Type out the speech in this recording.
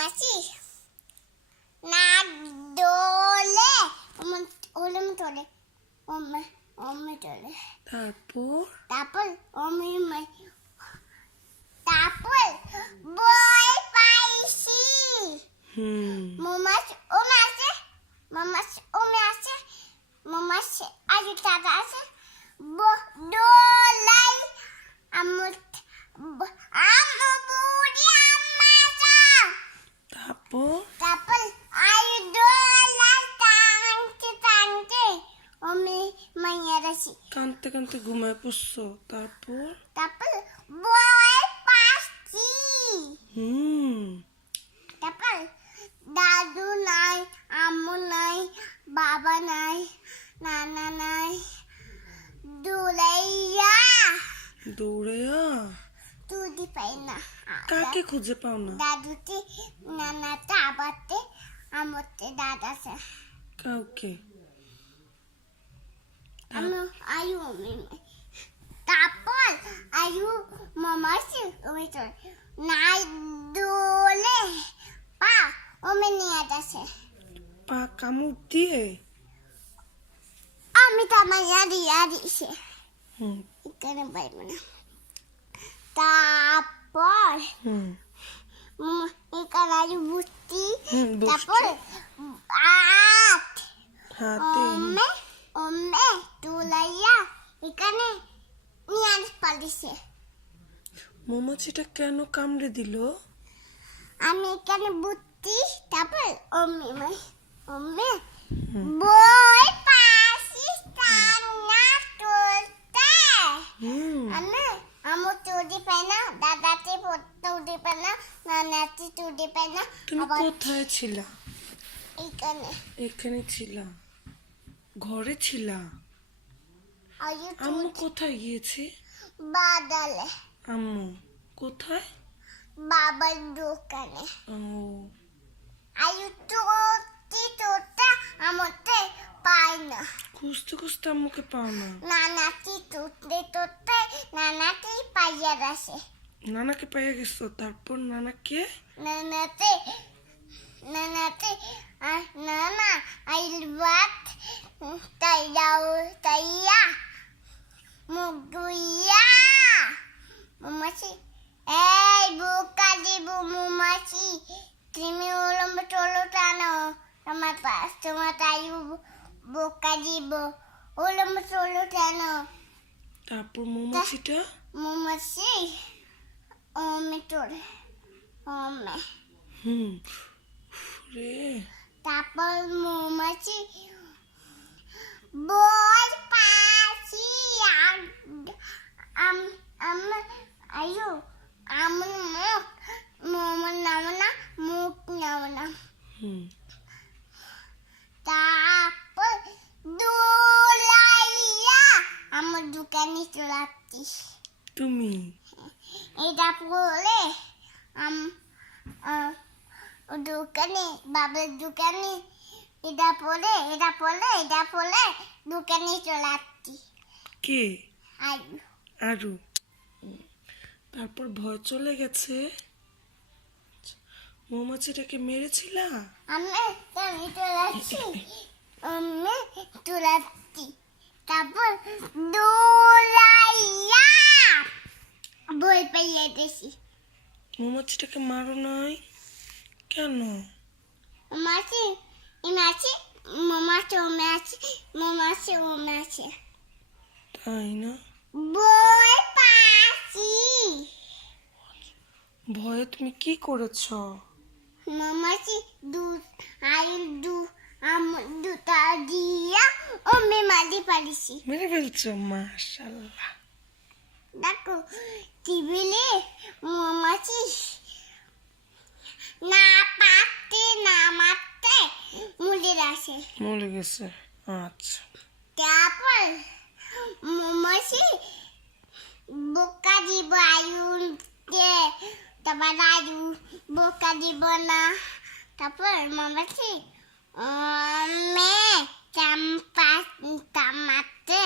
মামাসি না দোলে ওলম তোলে ওমে তোলে তারপর বই পাইছি মামাসি আজ দাদা আছে দোলাই আমুত আমু বুড়ি আম্মাটা তারপর আই দোলাই টানতে আমি মাইয়া রাখি কানতে ঘুমায় পড়ছো তারপর বই পাইছি তারপর দাদু নাই আম্মু নাই বাবা নাই নানা নাই দৌড়াইয়া তুই পাই না কাকে খুঁজে পাও না? দাদুতে নানাতে আবাতে আমতে দাদাছে কাউকে আয়ু তারপর আয়ু মামাসি ওই তো নাই দোলে পা ওমে নিয়ে যাচ্ছে পা কামড় দিয়ে আমি তো আমার দিছে এখানে পাইব না তারপর এখানে আয়ু বুঝতি তারপর হাতে ওমে তুলাইয়া এখানে নিয়ে পালিছে মৌমাছিটা কেন কামড়ে দিল? আমি এখানে বুঝতি তারপর ওমে বই পাশি টানা তুলতে আমি তুলি পাই না দাদাতে তুলি পাই না নানাতে তুলি পাই না। তুমি কোথায় ছিলা? এখানে ছিলা, ঘরে ছিলা? আম্মু কোথায় গিয়েছে? বাদালে। আম্মু কোথায়? বাবার দোকানে। আয়ু তোতা আমাকে পাই না। খুঁজতে আম্মুকে পাও না? নানাটি তোতে নানাটি পাইয়া গেছে। নানাকে পাইয়া গেছো? তারপর নানাকে? নানাতে নানা আইলবাত তাইয়া মুগুইয়া মামাসি এই বোকা দিব মামাসি তুমি ওলম চলো টানো তোমার পাশ তোমার তাই বোকা দিব ওলম চলো টানো। তারপর মামাসি ওমে তোলে ওমে রে তারপর মামাসি বই পাশি আয়ু আমার মুখ নামনা তারপর দোলাইয়া আমার দোকানে চলাচ্ছি তুমি এটা পরে দোকানে বাবার দোকানে এটা পরে দোকানে চলাচ্ছি। কে? আরু। তারপর ভয় চলে গেছে? মৌমাছিটাকে মেরেছিলা? আমি তোলাচ্ছি তারপর দোলাইয়া বই পাইয়া দিছি। মৌমাছিটাকে মারো নাই কেন? মাছি ওমে আছে তাই না? বই পাশি ভয়ে তুমি কি করেছ? মামাসি দুটা দিয়া ওমে মারি পারিছি। মেরে ফেলছো? মাশাআল্লাহ। দেখো টিভিলে মামাসি না মারতে মরে গেছে। আচ্ছা তারপর মামাসি বোকা দিব আয়ুকে তারপর আয়ু বোকা দিব না তারপর মামাসি মে চাম্পা মারতে